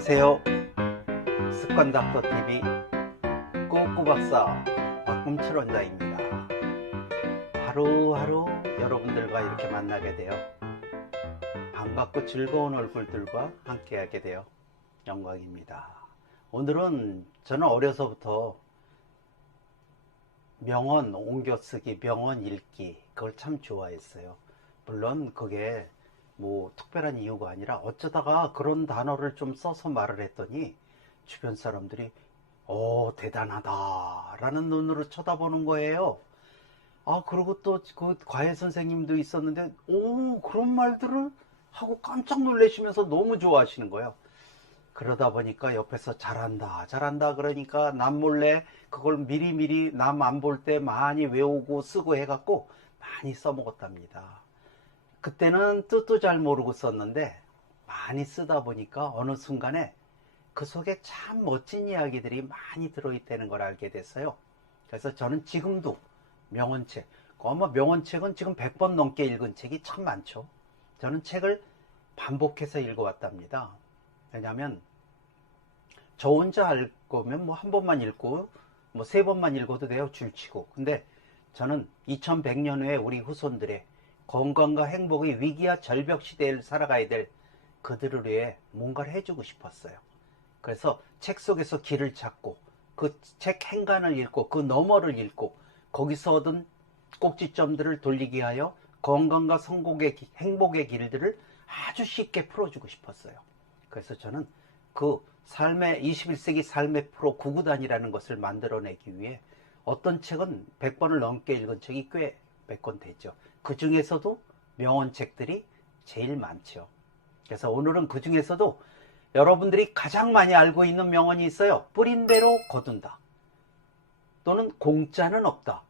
안녕하세요. 습관닥터TV 꾸꾸박사 박금철 원장입니다. 하루하루 여러분들과 이렇게 만나게 되어 반갑고 즐거운 얼굴들과 함께하게 되어 영광입니다. 오늘은 저는 어려서부터 명언 옮겨쓰기, 명언 읽기, 그걸 참 좋아했어요. 물론 그게 뭐 특별한 이유가 아니라 어쩌다가 그런 단어를 좀 써서 말을 했더니 주변 사람들이 대단하다 라는 눈으로 쳐다보는 거예요. 그리고 또 그 과외 선생님도 있었는데 그런 말들을 하고 깜짝 놀라시면서 너무 좋아하시는 거예요. 그러다 보니까 옆에서 잘한다 잘한다 그러니까 남 몰래 그걸 미리미리 남 안 볼 때 많이 외우고 쓰고 해갖고 많이 써먹었답니다. 그때는 뜻도 잘 모르고 썼는데 많이 쓰다 보니까 어느 순간에 그 속에 참 멋진 이야기들이 많이 들어있다는 걸 알게 됐어요. 그래서 저는 지금도 명언책, 아마 명언책은 지금 100번 넘게 읽은 책이 참 많죠. 저는 책을 반복해서 읽어왔답니다. 왜냐하면 저 혼자 할 거면 뭐 한 번만 읽고 뭐 세 번만 읽어도 돼요, 줄치고. 근데 저는 2100년 후에 우리 후손들의 건강과 행복의 위기와 절벽 시대를 살아가야 될 그들을 위해 뭔가를 해주고 싶었어요. 그래서 책 속에서 길을 찾고 그 책 행간을 읽고 그 너머를 읽고 거기서 얻은 꼭지점들을 돌리기 위하여 건강과 성공의 행복의 길들을 아주 쉽게 풀어주고 싶었어요. 그래서 저는 그 삶의 21세기 삶의 프로 구구단이라는 것을 만들어내기 위해 어떤 책은 100번을 넘게 읽은 책이 꽤 몇 권 되죠. 그 중에서도 명언책들이 제일 많죠. 그래서 오늘은 그 중에서도 여러분들이 가장 많이 알고 있는 명언이 있어요. 뿌린 대로 거둔다. 또는 공짜는 없다.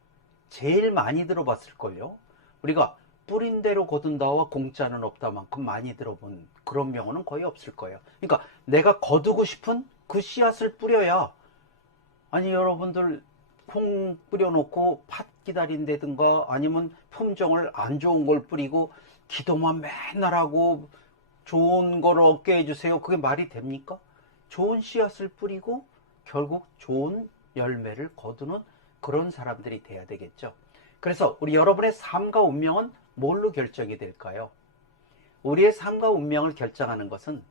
제일 많이 들어봤을걸요. 우리가 뿌린 대로 거둔다와 공짜는 없다만큼 많이 들어본 그런 명언은 거의 없을 거예요. 그러니까 내가 거두고 싶은 그 씨앗을 뿌려야, 아니 여러분들 콩 뿌려놓고 팥 기다린다든가 아니면 품종을 안 좋은 걸 뿌리고 기도만 맨날 하고 좋은 걸 얻게 해주세요. 그게 말이 됩니까? 좋은 씨앗을 뿌리고 결국 좋은 열매를 거두는 그런 사람들이 돼야 되겠죠. 그래서 우리 여러분의 삶과 운명은 뭘로 결정이 될까요? 우리의 삶과 운명을 결정하는 것은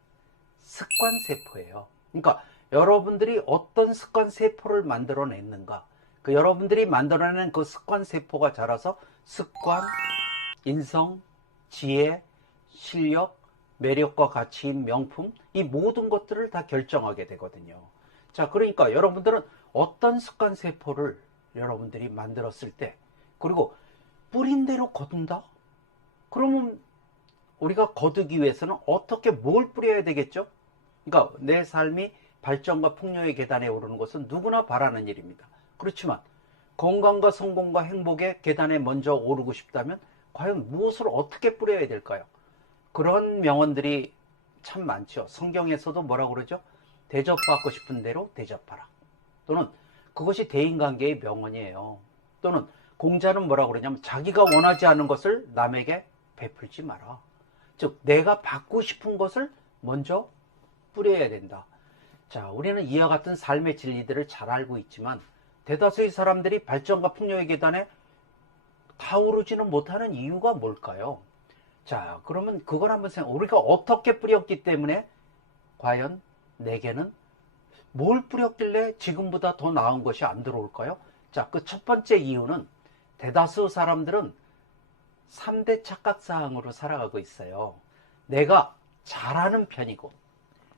습관세포예요. 그러니까 여러분들이 어떤 습관세포를 만들어냈는가, 그 여러분들이 만들어낸 그 습관세포가 자라서 습관, 인성, 지혜, 실력, 매력과 가치인 명품, 이 모든 것들을 다 결정하게 되거든요. 자, 그러니까 여러분들은 어떤 습관세포를 여러분들이 만들었을 때, 그리고 뿌린 대로 거둔다? 그러면 우리가 거두기 위해서는 어떻게 뭘 뿌려야 되겠죠? 그러니까 내 삶이 발전과 풍요의 계단에 오르는 것은 누구나 바라는 일입니다. 그렇지만 건강과 성공과 행복의 계단에 먼저 오르고 싶다면 과연 무엇을 어떻게 뿌려야 될까요? 그런 명언들이 참 많죠. 성경에서도 뭐라고 그러죠? 대접받고 싶은 대로 대접하라. 또는 그것이 대인관계의 명언이에요. 또는 공자는 뭐라고 그러냐면 자기가 원하지 않은 것을 남에게 베풀지 마라. 즉 내가 받고 싶은 것을 먼저 뿌려야 된다. 자, 우리는 이와 같은 삶의 진리들을 잘 알고 있지만 대다수의 사람들이 발전과 풍요의 계단에 다 오르지는 못하는 이유가 뭘까요? 자, 그러면 그걸 한번 우리가 어떻게 뿌렸기 때문에 과연 내게는 뭘 뿌렸길래 지금보다 더 나은 것이 안 들어올까요? 자, 그 첫 번째 이유는 대다수 사람들은 3대 착각사항으로 살아가고 있어요. 내가 잘하는 편이고,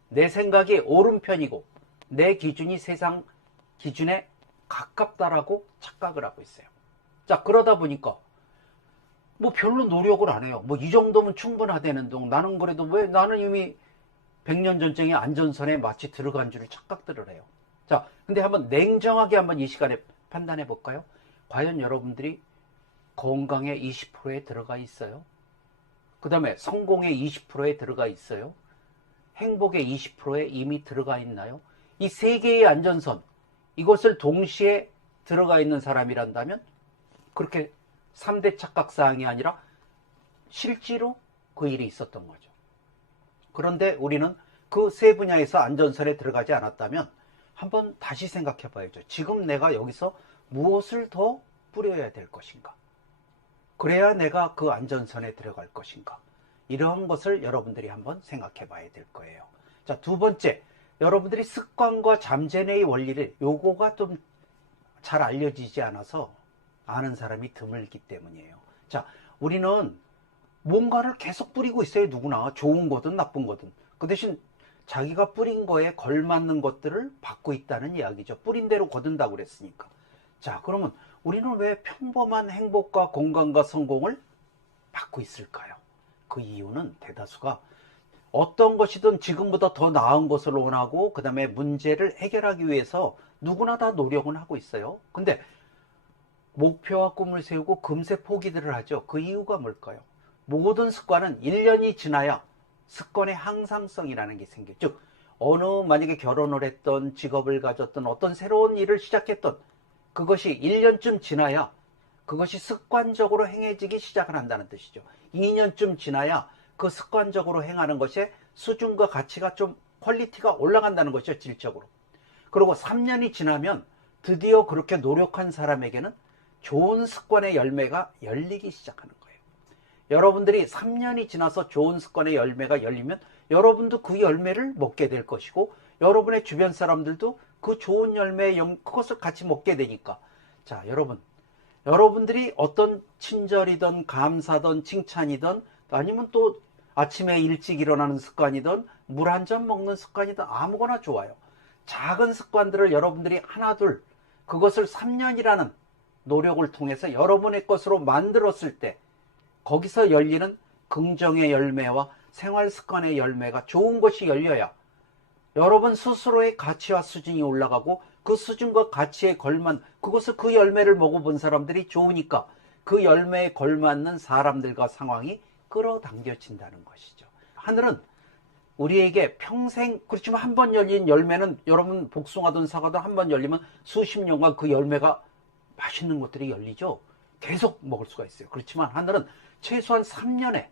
내 생각이 옳은 편이고, 내 기준이 세상 기준에 가깝다라고 착각을 하고 있어요. 자, 그러다 보니까 뭐 별로 노력을 안 해요. 뭐 이 정도면 충분하다는 동, 나는 그래도 왜 나는 이미 100년 전쟁의 안전선에 마치 들어간 줄을 착각들을 해요. 자, 근데 한번 냉정하게 한번 이 시간에 판단해 볼까요? 과연 여러분들이 건강의 20%에 들어가 있어요? 그 다음에 성공의 20%에 들어가 있어요? 행복의 20%에 이미 들어가 있나요? 이 세 개의 안전선, 이것을 동시에 들어가 있는 사람이란다면 그렇게 3대 착각사항이 아니라 실제로 그 일이 있었던 거죠. 그런데 우리는 그 세 분야에서 안전선에 들어가지 않았다면 한번 다시 생각해 봐야죠. 지금 내가 여기서 무엇을 더 뿌려야 될 것인가? 그래야 내가 그 안전선에 들어갈 것인가? 이런 것을 여러분들이 한번 생각해 봐야 될 거예요. 자, 두 번째, 여러분들이 습관과 잠재내의 원리를 요거가 좀 잘 알려지지 않아서 아는 사람이 드물기 때문이에요. 자, 우리는 뭔가를 계속 뿌리고 있어요. 누구나. 좋은 거든 나쁜 거든. 그 대신 자기가 뿌린 거에 걸맞는 것들을 받고 있다는 이야기죠. 뿌린 대로 거둔다고 그랬으니까. 자, 그러면 우리는 왜 평범한 행복과 건강과 성공을 받고 있을까요? 그 이유는 대다수가 어떤 것이든 지금보다 더 나은 것을 원하고 그 다음에 문제를 해결하기 위해서 누구나 다 노력은 하고 있어요. 근데 목표와 꿈을 세우고 금세 포기들을 하죠. 그 이유가 뭘까요? 모든 습관은 1년이 지나야 습관의 항상성이라는 게 생겨요. 즉 어느 만약에 결혼을 했던 직업을 가졌던 어떤 새로운 일을 시작했던 그것이 1년쯤 지나야 그것이 습관적으로 행해지기 시작을 한다는 뜻이죠. 2년쯤 지나야 그 습관적으로 행하는 것의 수준과 가치가 좀 퀄리티가 올라간다는 것이죠. 질적으로. 그리고 3년이 지나면 드디어 그렇게 노력한 사람에게는 좋은 습관의 열매가 열리기 시작하는 거예요. 여러분들이 3년이 지나서 좋은 습관의 열매가 열리면 여러분도 그 열매를 먹게 될 것이고 여러분의 주변 사람들도 그 좋은 열매의 그것을 같이 먹게 되니까. 자, 여러분들이 어떤 친절이든 감사든 칭찬이든 아니면 또 아침에 일찍 일어나는 습관이든 물 한 잔 먹는 습관이든 아무거나 좋아요. 작은 습관들을 여러분들이 하나 둘 그것을 3년이라는 노력을 통해서 여러분의 것으로 만들었을 때 거기서 열리는 긍정의 열매와 생활 습관의 열매가 좋은 것이 열려야 여러분 스스로의 가치와 수준이 올라가고 그 수준과 가치에 걸맞는 그것을 그 열매를 먹어본 사람들이 좋으니까 그 열매에 걸맞는 사람들과 상황이 끌어당겨진다는 것이죠. 하늘은 우리에게 평생 그렇지만 한 번 열린 열매는 여러분 복숭아든 사과든 한 번 열리면 수십 년간 그 열매가 맛있는 것들이 열리죠. 계속 먹을 수가 있어요. 그렇지만 하늘은 최소한 3년에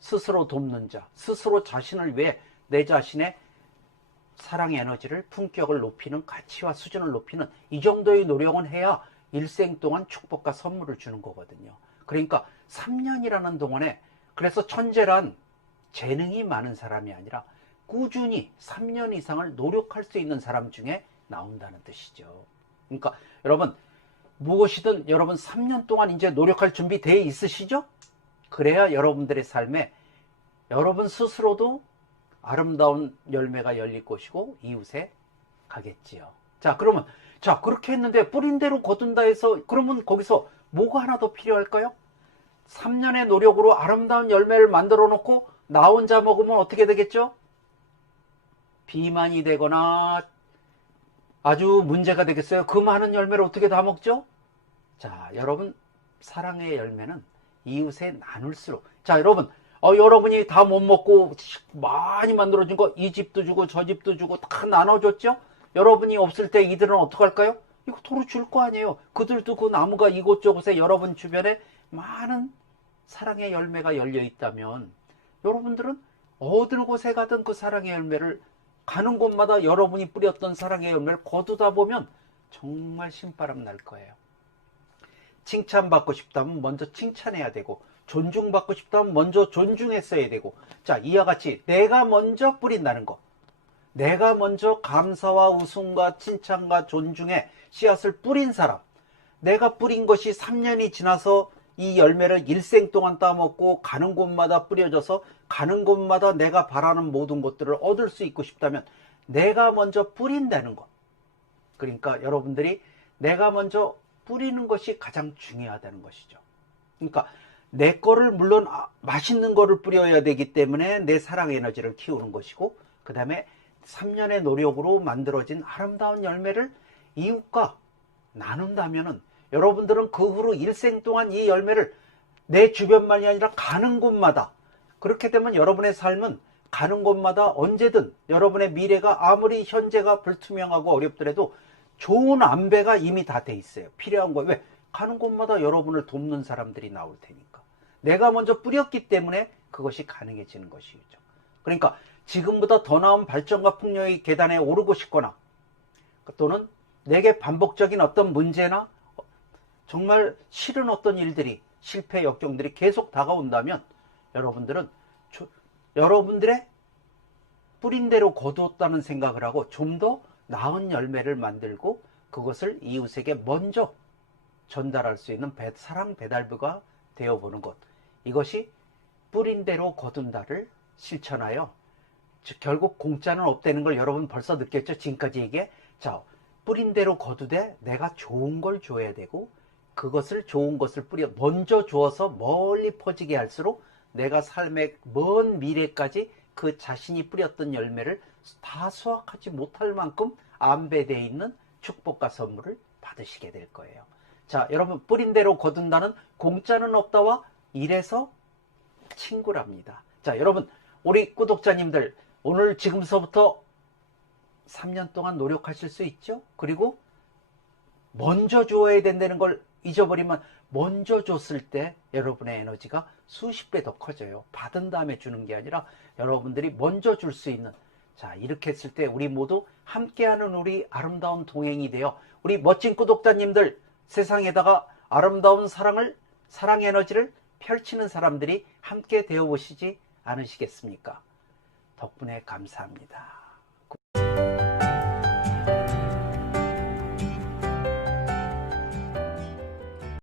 스스로 돕는 자, 스스로 자신을 위해 내 자신의 사랑의 에너지를 품격을 높이는 가치와 수준을 높이는 이 정도의 노력은 해야 일생 동안 축복과 선물을 주는 거거든요. 그러니까 3년이라는 동안에 그래서 천재란 재능이 많은 사람이 아니라 꾸준히 3년 이상을 노력할 수 있는 사람 중에 나온다는 뜻이죠. 그러니까 여러분 무엇이든 여러분 3년 동안 이제 노력할 준비 돼 있으시죠? 그래야 여러분들의 삶에 여러분 스스로도 아름다운 열매가 열릴 것이고 이웃에 가겠지요. 자, 그러면 자 그렇게 했는데 뿌린 대로 거둔다 해서 그러면 거기서 뭐가 하나 더 필요할까요? 3년의 노력으로 아름다운 열매를 만들어 놓고 나 혼자 먹으면 어떻게 되겠죠? 비만이 되거나 아주 문제가 되겠어요. 그 많은 열매를 어떻게 다 먹죠? 자, 여러분 사랑의 열매는 이웃에 나눌수록 자, 여러분 여러분이 다 못 먹고 많이 만들어준 거 이 집도 주고 저 집도 주고 다 나눠줬죠? 여러분이 없을 때 이들은 어떡할까요? 이거 도로 줄 거 아니에요. 그들도 그 나무가 이곳저곳에 여러분 주변에 많은 사랑의 열매가 열려 있다면 여러분들은 어느 곳에 가든 그 사랑의 열매를 가는 곳마다 여러분이 뿌렸던 사랑의 열매를 거두다 보면 정말 신바람 날 거예요. 칭찬받고 싶다면 먼저 칭찬해야 되고 존중받고 싶다면 먼저 존중했어야 되고 자, 이와 같이 내가 먼저 뿌린다는 거 내가 먼저 감사와 웃음과 칭찬과 존중의 씨앗을 뿌린 사람 내가 뿌린 것이 3년이 지나서 이 열매를 일생 동안 따먹고 가는 곳마다 뿌려져서 가는 곳마다 내가 바라는 모든 것들을 얻을 수 있고 싶다면 내가 먼저 뿌린다는 것 그러니까 여러분들이 내가 먼저 뿌리는 것이 가장 중요하다는 것이죠. 그러니까 내 거를 물론 맛있는 거를 뿌려야 되기 때문에 내 사랑 에너지를 키우는 것이고 그 다음에 3년의 노력으로 만들어진 아름다운 열매를 이웃과 나눈다면은 여러분들은 그 후로 일생 동안 이 열매를 내 주변만이 아니라 가는 곳마다 그렇게 되면 여러분의 삶은 가는 곳마다 언제든 여러분의 미래가 아무리 현재가 불투명하고 어렵더라도 좋은 안배가 이미 다 돼 있어요. 필요한 거 왜? 가는 곳마다 여러분을 돕는 사람들이 나올 테니까. 내가 먼저 뿌렸기 때문에 그것이 가능해지는 것이죠. 그러니까 지금보다 더 나은 발전과 풍요의 계단에 오르고 싶거나 또는 내게 반복적인 어떤 문제나 정말 싫은 어떤 일들이 실패 역경들이 계속 다가온다면 여러분들은 여러분들의 뿌린 대로 거두었다는 생각을 하고 좀 더 나은 열매를 만들고 그것을 이웃에게 먼저 전달할 수 있는 사랑 배달부가 되어보는 것. 이것이 뿌린 대로 거둔다를 실천하여 결국 공짜는 없다는 걸 여러분 벌써 느꼈죠? 지금까지 얘기해. 자, 뿌린 대로 거두되 내가 좋은 걸 줘야 되고 그것을 좋은 것을 먼저 주어서 멀리 퍼지게 할수록 내가 삶의 먼 미래까지 그 자신이 뿌렸던 열매를 다 수확하지 못할 만큼 안배되어 있는 축복과 선물을 받으시게 될 거예요. 자, 여러분 뿌린 대로 거둔다는 공짜는 없다와 이래서 친구랍니다. 자, 여러분 우리 구독자님들 오늘 지금서부터 3년 동안 노력하실 수 있죠? 그리고 먼저 주어야 된다는 걸 잊어버리면 먼저 줬을 때 여러분의 에너지가 수십 배 더 커져요. 받은 다음에 주는 게 아니라 여러분들이 먼저 줄 수 있는, 자, 이렇게 했을 때 우리 모두 함께하는 우리 아름다운 동행이 되어 우리 멋진 구독자님들 세상에다가 아름다운 사랑 에너지를 펼치는 사람들이 함께 되어 보시지 않으시겠습니까? 덕분에 감사합니다.